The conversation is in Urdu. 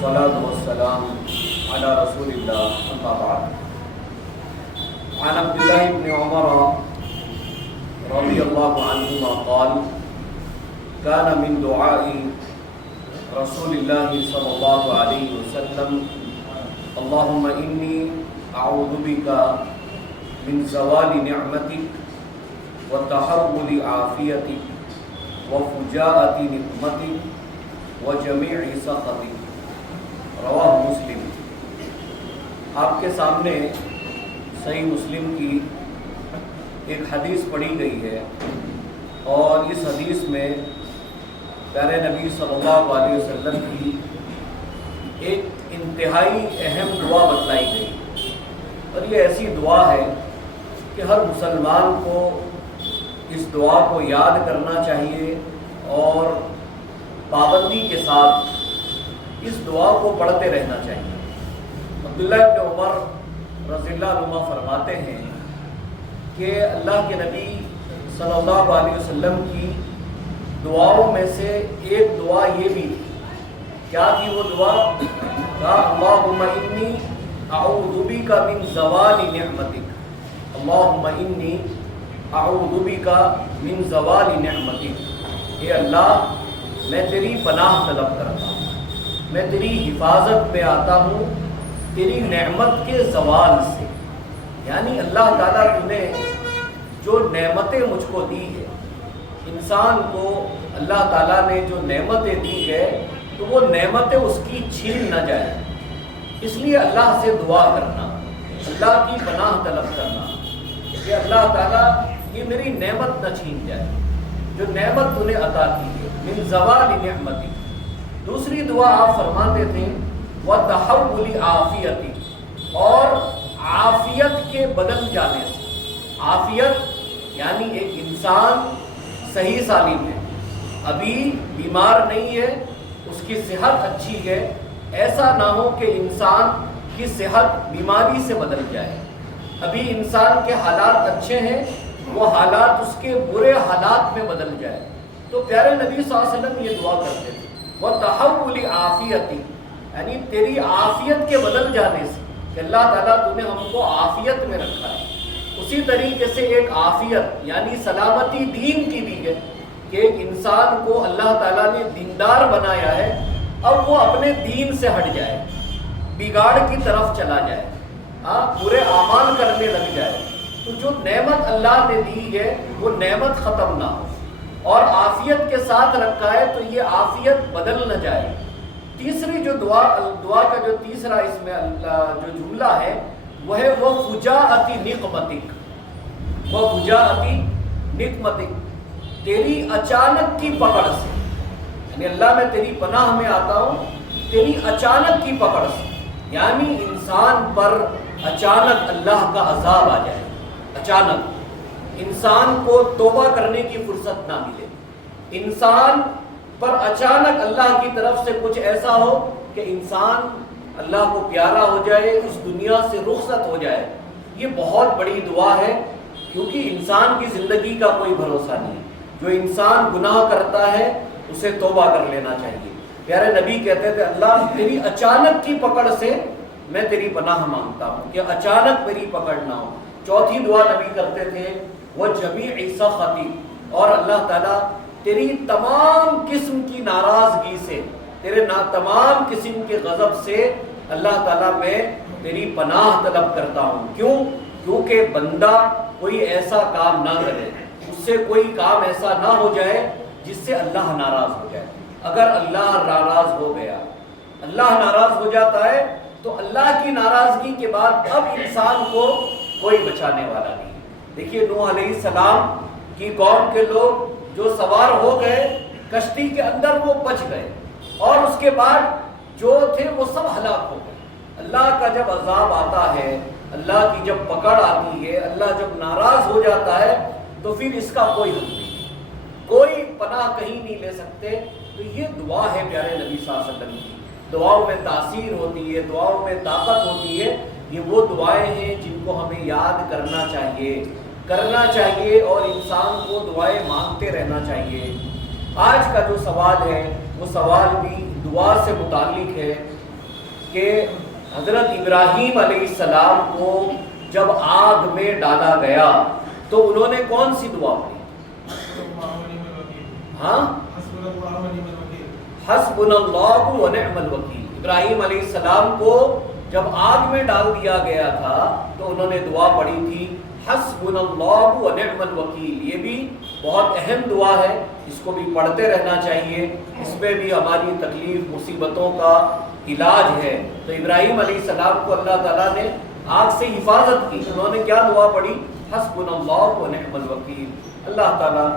والصلاة والسلام على رسول الله أما بعد. عن عبد الله بن عمر رضي الله عنهما قال كان من دعاء رسول الله صلى الله عليه وسلم اللهم إني أعوذ بك من زوال نعمتك وتحول عافيتك وفجاءة نقمتك وجميع سخطك. رواہ مسلم. آپ کے سامنے صحیح مسلم کی ایک حدیث پڑھی گئی ہے اور اس حدیث میں پیارے نبی صلی اللہ علیہ وسلم کی ایک انتہائی اہم دعا بتلائی گئی، اور یہ ایسی دعا ہے کہ ہر مسلمان کو اس دعا کو یاد کرنا چاہیے اور پابندی کے ساتھ اس دعا کو پڑھتے رہنا چاہیے. عبداللہ ابن عمر رضی اللہ عنہ فرماتے ہیں کہ اللہ کے نبی صلی اللہ علیہ وسلم کی دعاؤں میں سے ایک دعا یہ بھی تھی. کیا تھی وہ دعا؟ اللہم انی اعوذ بک من زوال نعمتک. اللہم انی اعوذ بک من زوال نعمتک. اے اللہ، میں تیری پناہ طلب کرتا ہوں، میں تیری حفاظت میں آتا ہوں تیری نعمت کے زوال سے. یعنی اللہ تعالیٰ نے جو نعمتیں مجھ کو دی ہے، انسان کو اللہ تعالیٰ نے جو نعمتیں دی ہے تو وہ نعمتیں اس کی چھین نہ جائے. اس لیے اللہ سے دعا کرنا، اللہ کی پناہ طلب کرنا کہ اللہ تعالیٰ یہ میری نعمت نہ چھین جائے جو نعمت تو نے عطا کی ہے. من زوال نعمتی. دوسری دعا آپ فرماتے تھے وتحول عافیتی، اور عافیت کے بدل جانے سے. عافیت یعنی ایک انسان صحیح سالم ہے، ابھی بیمار نہیں ہے، اس کی صحت اچھی ہے، ایسا نہ ہو کہ انسان کی صحت بیماری سے بدل جائے. ابھی انسان کے حالات اچھے ہیں، وہ حالات اس کے برے حالات میں بدل جائے. تو پیارے نبی صلی اللہ علیہ وسلم یہ دعا کرتے تھے وتحول عافیتی، یعنی تیری عافیت کے بدل جانے سے کہ اللہ تعالیٰ تو نے ہم کو عافیت میں رکھا ہے. اسی طریقے سے ایک عافیت یعنی سلامتی دین کی بھی ہے کہ ایک انسان کو اللہ تعالیٰ نے دیندار بنایا ہے، اب وہ اپنے دین سے ہٹ جائے، بگاڑ کی طرف چلا جائے، برے اعمال کرنے لگ جائے، تو جو نعمت اللہ نے دی ہے وہ نعمت ختم نہ ہو اور عافیت کے ساتھ رکھا ہے تو یہ عافیت بدل نہ جائے. تیسری جو دعا کا جو تیسرا اس میں جو جملہ ہے وہ ہے وہ فجاءتی نقمتک. وہ فجاءتی نقمتک، تیری اچانک کی پکڑ سے. یعنی اللہ میں تیری پناہ میں آتا ہوں تیری اچانک کی پکڑ سے. یعنی انسان پر اچانک اللہ کا عذاب آ جائے، اچانک انسان کو توبہ کرنے کی فرصت نہ ملے، انسان پر اچانک اللہ کی طرف سے کچھ ایسا ہو کہ انسان اللہ کو پیارا ہو جائے، اس دنیا سے رخصت ہو جائے. یہ بہت بڑی دعا ہے کیونکہ انسان کی زندگی کا کوئی بھروسہ نہیں. جو انسان گناہ کرتا ہے اسے توبہ کر لینا چاہیے. پیارے نبی کہتے تھے اللہ تیری اچانک کی پکڑ سے میں تیری پناہ مانگتا ہوں کہ اچانک میری پکڑ نہ ہو. چوتھی دعا نبی کرتے تھے وہ جمیع سخطی، اور اللہ تعالیٰ تیری تمام قسم کی ناراضگی سے، تیرے تمام قسم کے غضب سے اللہ تعالیٰ میں تیری پناہ طلب کرتا ہوں. کیوں؟ کیونکہ بندہ کوئی ایسا کام نہ کرے، اس سے کوئی کام ایسا نہ ہو جائے جس سے اللہ ناراض ہو جائے. اگر اللہ ناراض ہو گیا، اللہ ناراض ہو جاتا ہے تو اللہ کی ناراضگی کے بعد اب انسان کو کوئی بچانے والا نہیں. دیکھیے نوح علیہ السلام کی قوم کے لوگ جو سوار ہو گئے کشتی کے اندر وہ بچ گئے، اور اس کے بعد جو تھے وہ سب ہلاک ہو گئے. اللہ کا جب عذاب آتا ہے، اللہ کی جب پکڑ آتی ہے، اللہ جب ناراض ہو جاتا ہے تو پھر اس کا کوئی حل نہیں، کوئی پناہ کہیں نہیں لے سکتے. تو یہ دعا ہے پیارے نبی صلی اللہ علیہ وسلم کی. دعاؤں میں تاثیر ہوتی ہے، دعاؤں میں طاقت ہوتی ہے. یہ وہ دعائیں ہیں جن کو ہمیں یاد کرنا چاہیے اور انسان کو دعائیں مانگتے رہنا چاہیے. آج کا جو سوال ہے وہ سوال بھی دعا سے متعلق ہے. کہ حضرت ابراہیم علیہ السلام کو جب آگ میں ڈالا گیا تو انہوں نے کون سی دعا پڑھی؟ ہاں، حسبنا اللہ و نعم الوکیل۔ ابراہیم علیہ السلام کو جب آگ میں ڈال دیا گیا تھا تو انہوں نے دعا پڑھی تھی حسبنا اللہ و نعم الوکیل۔ یہ بھی بہت اہم دعا ہے، اس کو بھی پڑھتے رہنا چاہیے، اس میں بھی ہماری تکلیف مصیبتوں کا علاج ہے۔ تو ابراہیم علیہ السلام کو اللہ تعالیٰ نے آگ سے حفاظت کی، انہوں نے کیا دعا پڑھی؟ حسبنا اللہ و نعم الوکیل۔ اللہ تعالیٰ